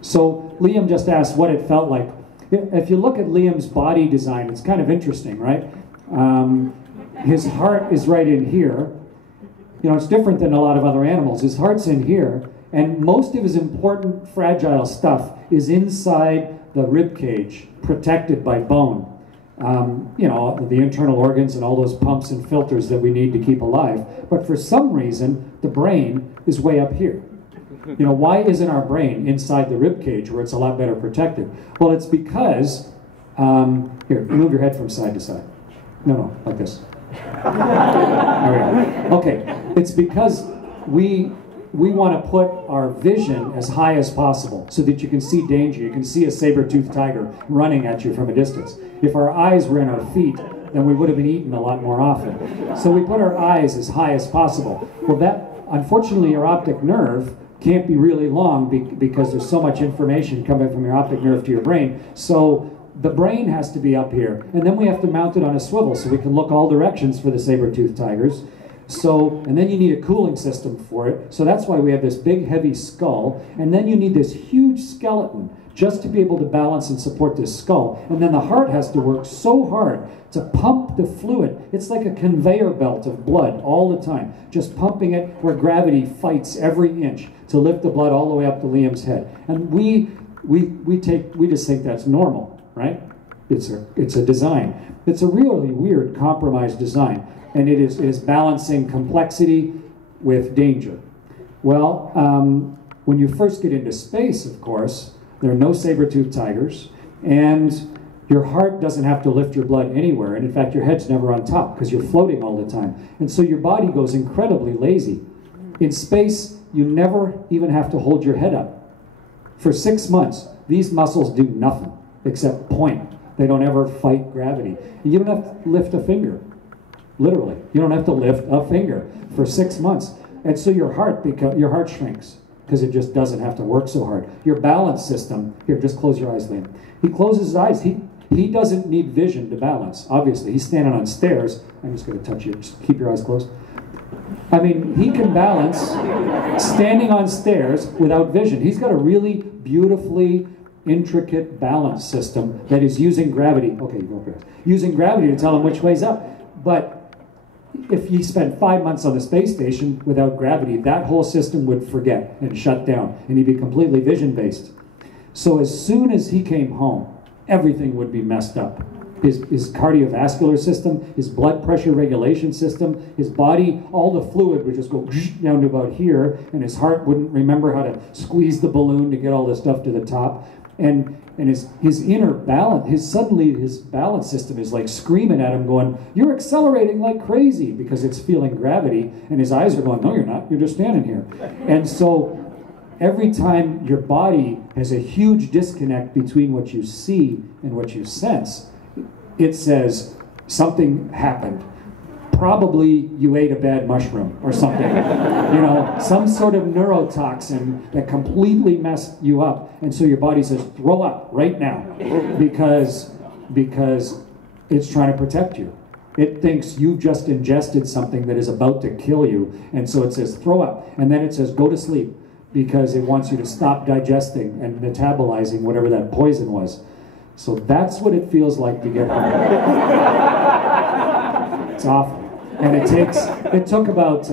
So Liam just asked what it felt like. If you look at Liam's body design, it's kind of interesting, right? His heart is right in here. You know, it's different than a lot of other animals. His heart's in here, and most of his important, fragile stuff is inside the rib cage, protected by bone. You know, the internal organs and all those pumps and filters that we need to keep alive. But for some reason, the brain is way up here. You know, why isn't our brain inside the rib cage where it's a lot better protected? Well, it's because, here, move your head from side to side. No, like this. There we go. Okay, it's because we want to put our vision as high as possible so that you can see danger. You can see a saber-toothed tiger running at you from a distance. If our eyes were in our feet, then we would have been eaten a lot more often. So we put our eyes as high as possible. Well, that, unfortunately, your optic nerve can't be really long because there's so much information coming from your optic nerve to your brain. So the brain has to be up here, and then we have to mount it on a swivel so we can look all directions for the saber-toothed tigers. So, and then you need a cooling system for it. So that's why we have this big, heavy skull. And then you need this huge skeleton just to be able to balance and support this skull. And then the heart has to work so hard to pump the fluid. It's like a conveyor belt of blood all the time, just pumping it where gravity fights every inch to lift the blood all the way up to Liam's head. And we just think that's normal, right? It's a design. It's a really weird, compromised design. And it is balancing complexity with danger. Well, when you first get into space, of course, there are no saber-toothed tigers, and your heart doesn't have to lift your blood anywhere, and in fact, your head's never on top because you're floating all the time. And so your body goes incredibly lazy. In space, you never even have to hold your head up. For 6 months, these muscles do nothing except point. They don't ever fight gravity. And you don't have to lift a finger. Literally, you don't have to lift a finger for 6 months. And so your heart shrinks because it just doesn't have to work so hard. Your balance system, here, just close your eyes, Liam. He closes his eyes. He doesn't need vision to balance, obviously. He's standing on stairs. I'm just going to touch you. Just keep your eyes closed. I mean, he can balance standing on stairs without vision. He's got a really beautifully intricate balance system that is using gravity. Okay, you go first. Using gravity to tell him which way's up. But if he spent 5 months on the space station without gravity, that whole system would forget and shut down, and he'd be completely vision-based. So as soon as he came home, everything would be messed up. His cardiovascular system, his blood pressure regulation system, his body, all the fluid would just go down to about here, and his heart wouldn't remember how to squeeze the balloon to get all the stuff to the top. And his inner balance, his balance system is like screaming at him going, "You're accelerating like crazy," because it's feeling gravity, and his eyes are going, "No, you're not, you're just standing here." And so every time your body has a huge disconnect between what you see and what you sense, it says something happened. Probably you ate a bad mushroom or something. You know, some sort of neurotoxin that completely messed you up. And so your body says, throw up right now, because it's trying to protect you. It thinks you've just ingested something that is about to kill you. And so it says, throw up. And then it says, go to sleep, because it wants you to stop digesting and metabolizing whatever that poison was. So that's what it feels like to get home. It's awful. And it took about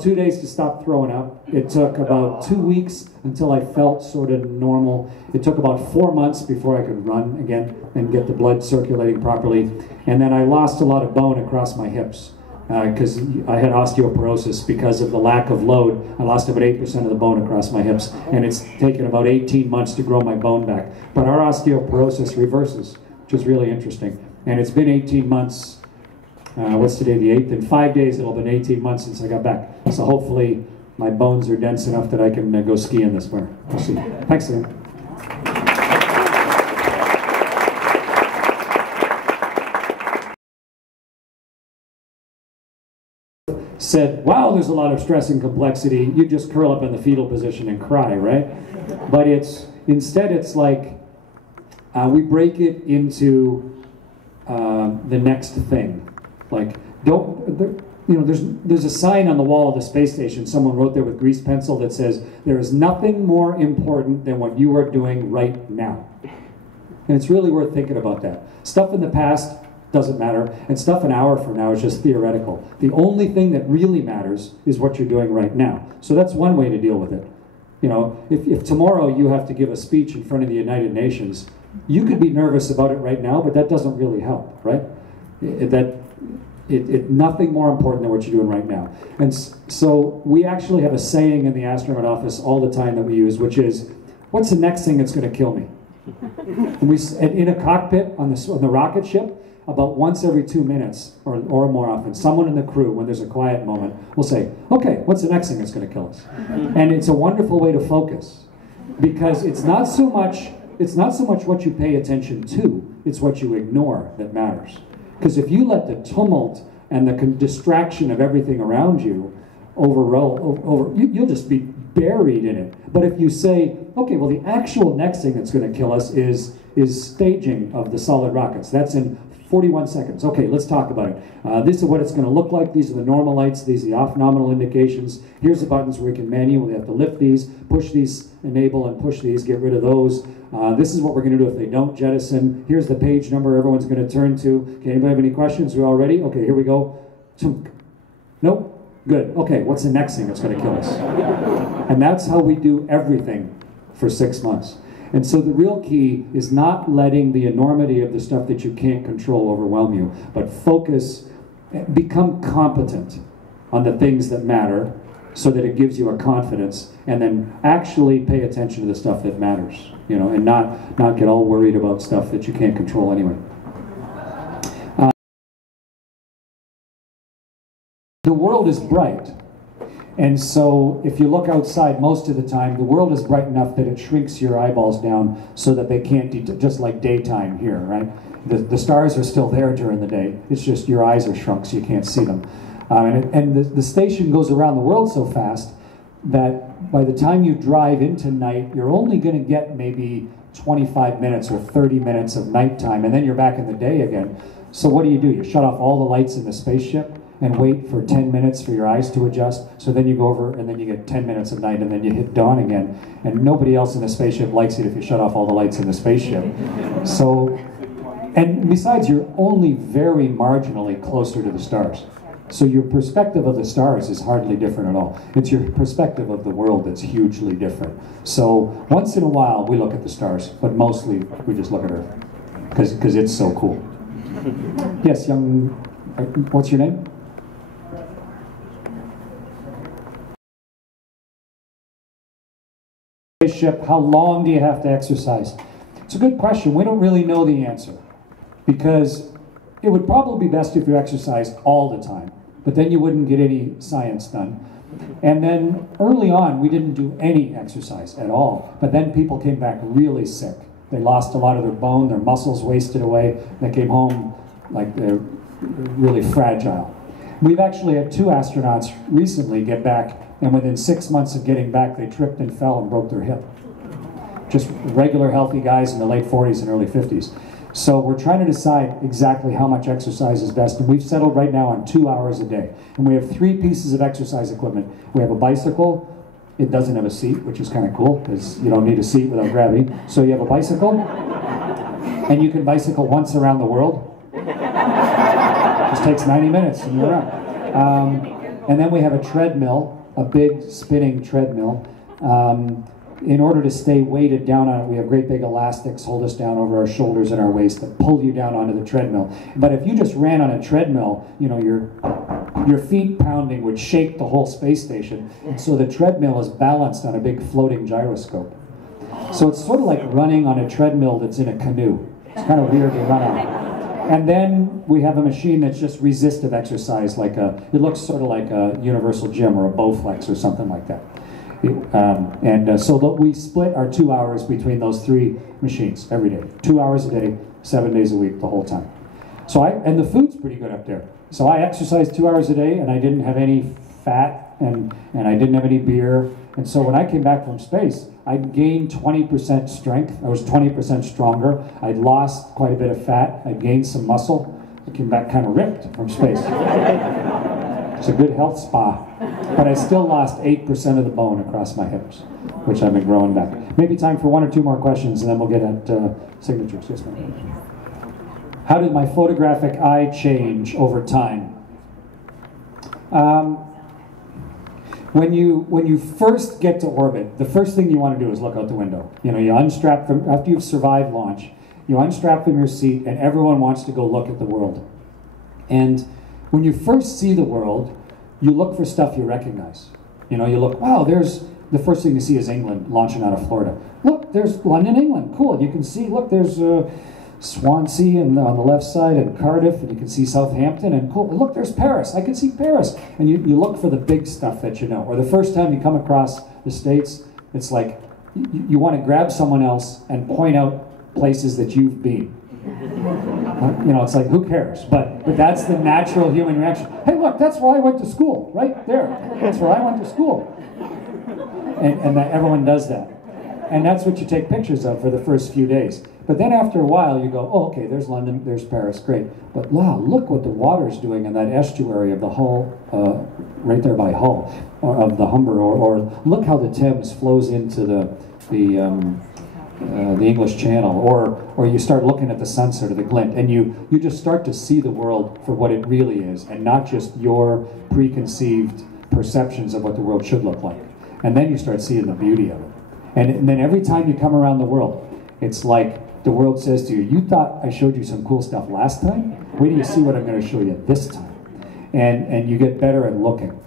2 days to stop throwing up. It took about 2 weeks until I felt sort of normal. It took about 4 months before I could run again and get the blood circulating properly. And then I lost a lot of bone across my hips because I had osteoporosis because of the lack of load. I lost about 8% of the bone across my hips, and it's taken about 18 months to grow my bone back. But our osteoporosis reverses, which is really interesting. And it's been 18 months. What's today, the 8th? In 5 days, it'll have been 18 months since I got back. So hopefully my bones are dense enough that I can go skiing this winter. We'll see. Thanks, Sam. Said, wow, there's a lot of stress and complexity. You just curl up in the fetal position and cry, right? But instead it's like we break it into the next thing. Like, you know, there's a sign on the wall of the space station. Someone wrote there with grease pencil that says, "There is nothing more important than what you are doing right now." And it's really worth thinking about that. Stuff in the past doesn't matter, and stuff an hour from now is just theoretical. The only thing that really matters is what you're doing right now. So that's one way to deal with it. You know, if tomorrow you have to give a speech in front of the United Nations, you could be nervous about it right now, but that doesn't really help, right? Nothing more important than what you're doing right now. And so we actually have a saying in the astronaut office all the time that we use, which is, what's the next thing that's going to kill me? And in a cockpit on the rocket ship, about once every 2 minutes, or more often, someone in the crew, when there's a quiet moment, will say, okay, what's the next thing that's going to kill us? And it's a wonderful way to focus, because it's not so much what you pay attention to, it's what you ignore that matters. Because if you let the tumult and the distraction of everything around you you'll just be buried in it. But if you say, okay, well, the actual next thing that's going to kill us is staging of the solid rockets. That's in 41 seconds. Okay, let's talk about it. This is what it's going to look like. These are the normal lights. These are the off nominal indications. Here's the buttons where we can manually have to lift these, push these, enable and push these, get rid of those. This is what we're going to do if they don't jettison. Here's the page number everyone's going to turn to. Okay, anybody have any questions? We all ready? Okay, here we go. Nope. Good. Okay, what's the next thing that's going to kill us? And that's how we do everything for 6 months. And so the real key is not letting the enormity of the stuff that you can't control overwhelm you, but focus, become competent on the things that matter so that it gives you a confidence, and then actually pay attention to the stuff that matters, you know, and not get all worried about stuff that you can't control anyway. The world is bright. And so if you look outside most of the time, the world is bright enough that it shrinks your eyeballs down so that they can't, just like daytime here, right? The stars are still there during the day. It's just your eyes are shrunk so you can't see them. And the station goes around the world so fast that by the time you drive into night, you're only going to get maybe 25 minutes or 30 minutes of nighttime, and then you're back in the day again. So what do? You shut off all the lights in the spaceship and wait for 10 minutes for your eyes to adjust. So then you go over and then you get 10 minutes of night and then you hit dawn again. And nobody else in the spaceship likes it if you shut off all the lights in the spaceship. So, and besides, you're only very marginally closer to the stars. So your perspective of the stars is hardly different at all. It's your perspective of the world that's hugely different. So once in a while we look at the stars, but mostly we just look at Earth because it's so cool. Yes, young, what's your name? Spaceship, how long do you have to exercise? It's a good question. We don't really know the answer, because it would probably be best if you exercised all the time, but then you wouldn't get any science done. And then early on, we didn't do any exercise at all, but then people came back really sick. They lost a lot of their bone, their muscles wasted away. They came home like they're really fragile. We've actually had 2 astronauts recently get back, and within 6 months of getting back, they tripped and fell and broke their hip. Just regular healthy guys in the late 40s and early 50s. So we're trying to decide exactly how much exercise is best, and we've settled right now on 2 hours a day. And we have 3 pieces of exercise equipment. We have a bicycle. It doesn't have a seat, which is kind of cool, because you don't need a seat without gravity. So you have a bicycle, and you can bicycle once around the world. Just takes 90 minutes and you're around. And then we have a treadmill, a big spinning treadmill. In order to stay weighted down on it, we have great big elastics hold us down over our shoulders and our waist that pull you down onto the treadmill. But if you just ran on a treadmill, you know, your feet pounding would shake the whole space station. And so the treadmill is balanced on a big floating gyroscope. So it's sort of like running on a treadmill that's in a canoe. It's kind of weird to run on. And then we have a machine that's just resistive exercise, like it looks sort of like a universal gym or a Bowflex or something like that. So we split our 2 hours between those 3 machines every day. 2 hours a day, 7 days a week, the whole time. And the food's pretty good up there. So I exercised 2 hours a day, and I didn't have any fat, and I didn't have any beer. And so when I came back from space, I'd gained 20% strength. I was 20% stronger. I'd lost quite a bit of fat. I'd gained some muscle. I came back kind of ripped from space. It's a good health spa. But I still lost 8% of the bone across my hips, which I've been growing back. Maybe time for 1 or 2 more questions, and then we'll get at signatures. Yes, ma'am. How did my photographic eye change over time? When you first get to orbit, the first thing you want to do is look out the window. You know, you unstrap from, after you've survived launch, you unstrap from your seat, and everyone wants to go look at the world. And when you first see the world, you look for stuff you recognize. You know, you look, wow, there's, the first thing you see is England launching out of Florida. Look, there's London, England, cool. You can see, look, there's Swansea and on the left side, and Cardiff, and you can see Southampton, and cool, look, there's Paris, I can see Paris. And you look for the big stuff that you know. Or the first time you come across the States, it's like, you want to grab someone else and point out places that you've been. You know, it's like, who cares? But that's the natural human reaction. Hey, look, that's where I went to school, right there. That's where I went to school. And that everyone does that. And that's what you take pictures of for the first few days. But then after a while, you go, oh, okay, there's London, there's Paris, great. But wow, look what the water's doing in that estuary of the Hull, right there by Hull, or of the Humber, or look how the Thames flows into the English Channel, or you start looking at the sunset or the glint, and you just start to see the world for what it really is, and not just your preconceived perceptions of what the world should look like. And then you start seeing the beauty of it. And then every time you come around the world, it's like the world says to you, you thought I showed you some cool stuff last time? Wait till you see what I'm going to show you this time. And you get better at looking.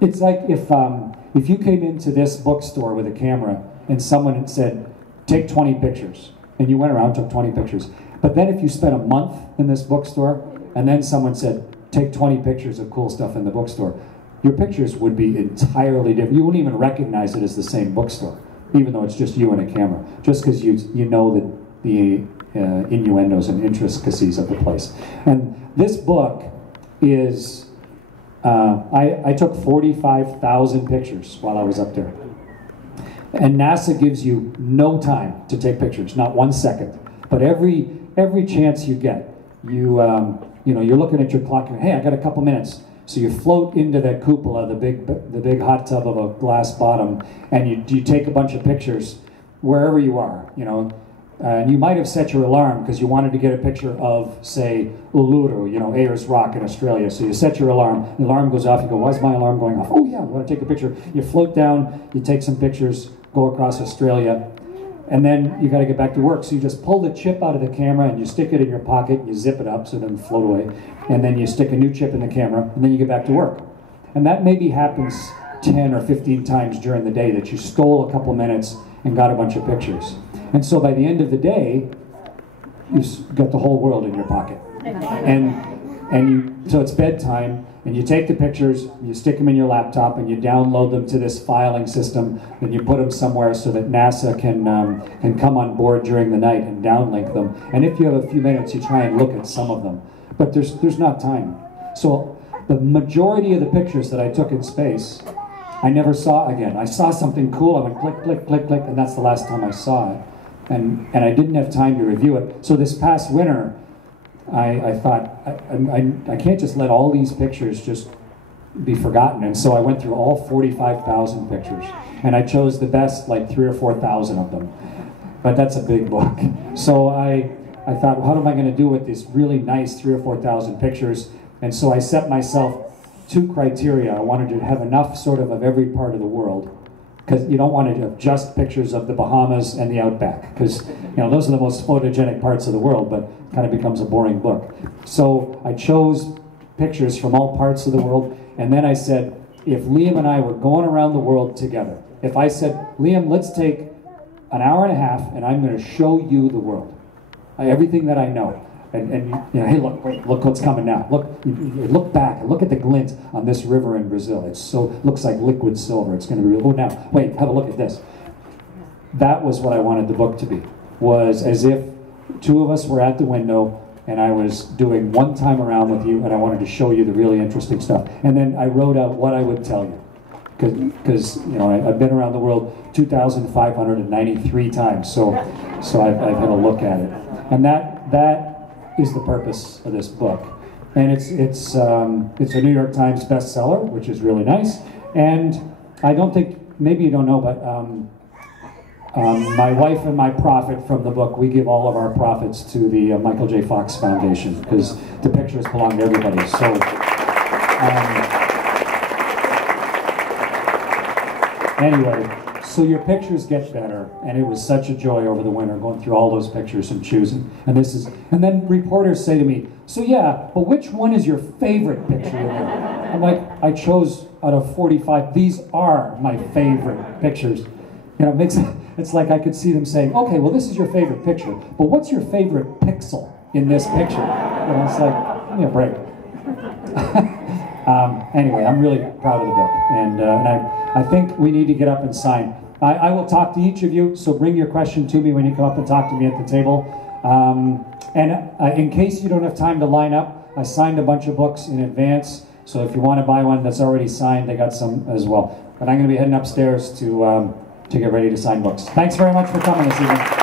It's like if you came into this bookstore with a camera and someone had said, take 20 pictures, and you went around and took 20 pictures. But then if you spent a month in this bookstore, and then someone said, take 20 pictures of cool stuff in the bookstore, your pictures would be entirely different. You wouldn't even recognize it as the same bookstore, even though it's just you and a camera, just because you know the innuendos and intricacies of the place. And this book is, I took 45,000 pictures while I was up there. And NASA gives you no time to take pictures, not 1 second. But every chance you get, you know, you're looking at your clock and, hey, I got a couple minutes. So you float into that cupola, the big hot tub of a glass bottom, and you take a bunch of pictures wherever you are, you know. And you might have set your alarm because you wanted to get a picture of, say, Uluru, you know, Ayers Rock in Australia. So you set your alarm, the alarm goes off, you go, why is my alarm going off? Oh yeah, I want to take a picture. You float down, you take some pictures, go across Australia, and then you got to get back to work. So you just pull the chip out of the camera and you stick it in your pocket, you zip it up so it doesn't float away, and then you stick a new chip in the camera, and then you get back to work. And that maybe happens 10 or 15 times during the day, that you stole a couple minutes and got a bunch of pictures. And so by the end of the day, you've got the whole world in your pocket. So it's bedtime, and you take the pictures, you stick them in your laptop, and you download them to this filing system, and you put them somewhere so that NASA can come on board during the night and downlink them. And if you have a few minutes, you try and look at some of them. But there's not time. So the majority of the pictures that I took in space, I never saw again. I saw something cool, I went click, click, click, click, and that's the last time I saw it. And I didn't have time to review it. So this past winter, I thought, I can't just let all these pictures just be forgotten. And so I went through all 45,000 pictures. And I chose the best, like 3,000 or 4,000 of them. But that's a big book. So I thought, well, what am I going to do with this really nice 3,000 or 4,000 pictures? And so I set myself 2 criteria. I wanted to have enough sort of every part of the world, because you don't want to have just pictures of the Bahamas and the outback, because you know those are the most photogenic parts of the world, but it kind of becomes a boring book. So I chose pictures from all parts of the world, and then I said, if Liam and I were going around the world together, if I said, Liam, let's take an hour and a half, and I'm going to show you the world, everything that I know. And you know, hey, look what's coming now. Look back and look at the glint on this river in Brazil. Looks like liquid silver. It's going to be real. Oh, now wait, have a look at this. That was what I wanted the book to be. Was as if 2 of us were at the window, and I was doing one time around with you, and I wanted to show you the really interesting stuff. And then I wrote out what I would tell you, because you know I've been around the world 2,593 times. So I've had a look at it, and that is the purpose of this book. and it's a New York Times bestseller, which is really nice. And I don't think, maybe you don't know, but my wife and my profit from the book, we give all of our profits to the Michael J. Fox Foundation, because the pictures belong to everybody. So, anyway, so your pictures get better, and it was such a joy over the winter going through all those pictures and choosing. And then reporters say to me, "So yeah, but which one is your favorite picture in there?" I'm like, "I chose out of 45. These are my favorite pictures." You know, it's like I could see them saying, "Okay, well, this is your favorite picture, but what's your favorite pixel in this picture?" And it's like, give me a break. Anyway, I'm really proud of the book, and I think we need to get up and sign. I will talk to each of you, so bring your question to me when you come up and talk to me at the table. In case you don't have time to line up, I signed a bunch of books in advance, so if you want to buy one that's already signed, I got some as well. But I'm going to be heading upstairs to get ready to sign books. Thanks very much for coming this evening.